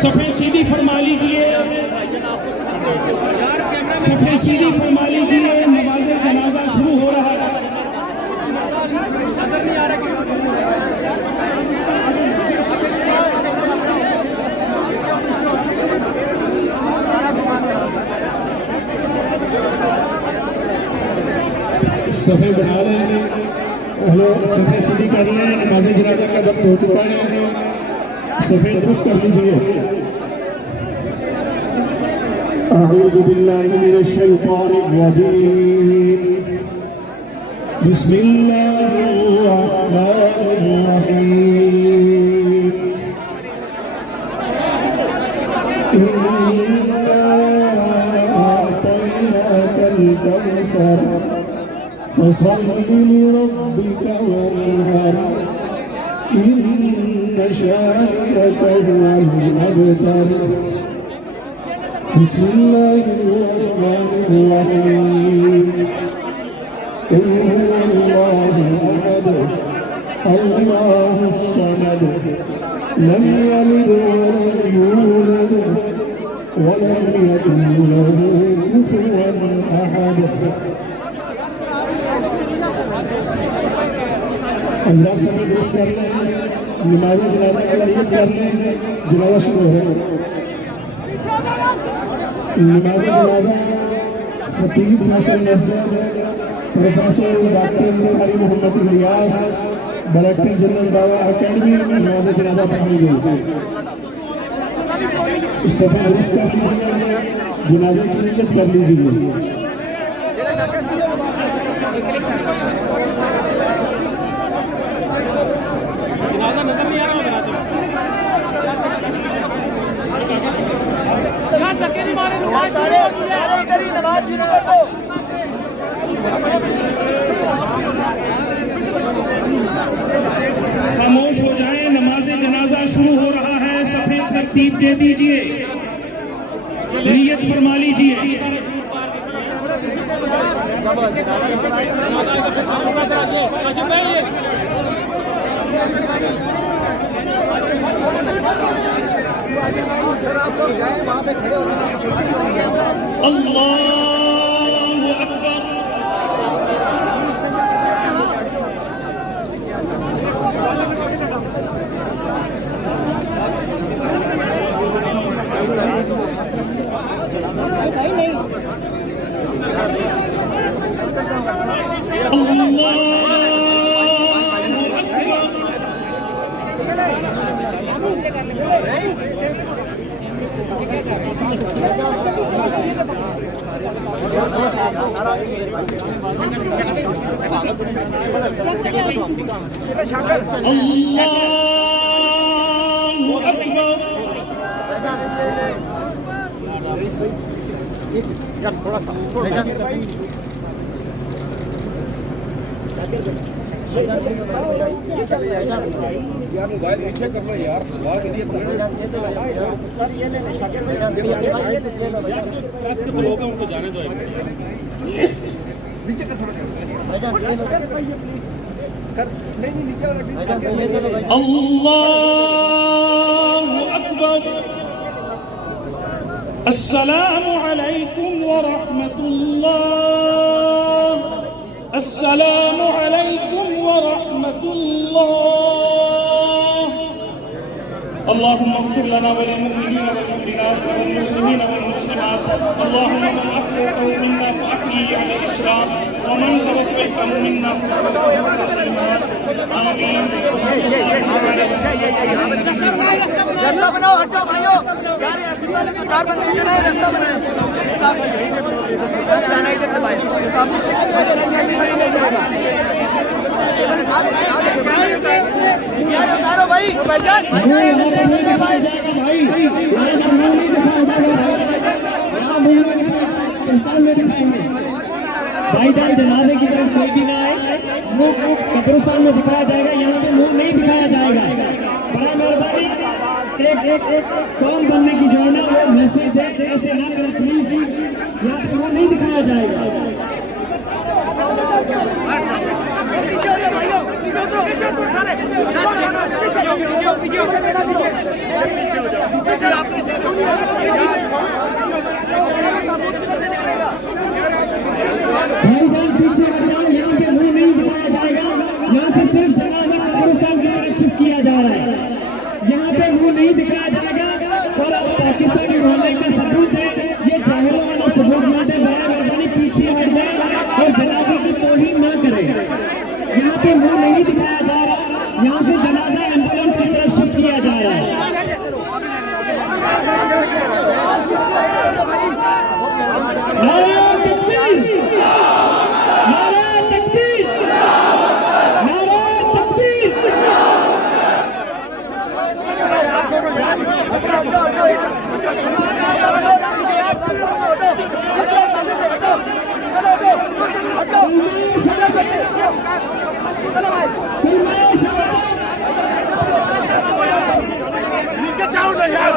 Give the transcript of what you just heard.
सफे सीधी फरमा लीजिए, सफे सीधी फरमा लीजिए। नमाज जनाजा शुरू हो रहा है। सफे बढ़ा रहे हैं, हेलो सफे सीधी कर रहे हैं। नमाज जनाजा का वक्त हो चुका है, सफे दुरुस्त कर लीजिए। अऊज़ु बिल्लाहि मिनश शैतानिर रजीम। बिस्मिल्लाहिर रहमानिर रहीम। इन्ना अअतैनाकल कौसर फसल्लि लिरब्बिका वन्हर। इन्न शानिअक हुवल अबतर। बिस्मिल्लाहिर्रहमानिर्रहीम। क़ुल हुवल्लाहु अहद अल्लाहुस समद लम यलिद वलम यूलद वलम यकुन लहू कुफुवन अहद। अल्लाह समय दुरुस्त कर लें, नमाज जनाजा का नियत कर लें। जनाजा शुरू है। नमाज जनाजा खतीब Faisal Masjid professor doctor Bukhari Mohammad Ilyas director general Dawah Academy नमाज जनाजा पढ़ाई गई। इस सफर दुरुस्त कर लीजिए, जनाजे की नियत कर लीजिए। खामोश हो जाएं, नमाज जनाजा शुरू हो रहा है। सफेद तरतीब दे दीजिए, नियत फरमा लीजिए। वहाँ पे खड़े हो जाए। अल्लाहु अकबर। अल्लाहु अकबर। यार थोड़ा सा यार मोबाइल पीछे कर लो यार। सर ये ले शाकिर भाई के लोग हैं, उनको जाने दो। नीचे का थोड़ा कर नहीं नीचे वाला। अल्लाहु अकबर। अस्सलामु अलैकुम व रहमतुल्लाह। अस्सलामु अलैकुम व रहमतुल्लाह। अल्लाहुम्मा इग़फिर लना व लिल-मुमिनीना वल-मुमिनात वल-मुस्लिमीना वल-मुस्लिमात। अल्लाहुम्मा मन अहयैतहु मिन्ना फ़अहयिही अला इस्लाम व मन तवफ़्फ़यतहु मिन्ना फ़अहयिही अला ईमान। आमीन। रास्ता बनाओ, हट जाओ भाइयों। यार ऐसे वाले तो 4 बंदे इधर आए, रास्ता बनाए। इधर जाना, इधर से भाई काफी निकल जाएगा, रंग कैसे खत्म हो जाएगा। ये वाले यार उतारो भाई। नहीं दिखाया जाएगा भाई, मुंह नहीं दिखाया जाएगा भाई। यहाँ मुंह नहीं दिखाया, कब्रिस्तान में दिखाएंगे भाईजान। जनाजे की तरफ कोई भी ना आए, मुंह कब्रिस्तान में दिखाया जाएगा। यहाँ पे मुंह नहीं दिखाया जाएगा। बड़ा मेहरबानी, एक कौन बनने की जो है ना वो मैसेज है, ऐसे ना करें प्लीज। यहाँ पे मुंह नहीं दिखाया जाएगा। नहीं दिखाया जाएगा। और अब पाकिस्तानी होने का सबूत है, ये जाहिरों वाला सबूत ना दे, बड़ा मेहरबानी पीछे हट जाए और जनाजे की तौहीन ना करे। यहाँ पे मुंह नहीं दिखाया जा रहा, यहाँ से जनाजा एम्बुलेंस की तरफ शिफ्ट किया जा रहा है। नारे तकबीर, नारे तकबीर, नारे तकबीर। नीचे जाओ ना यार,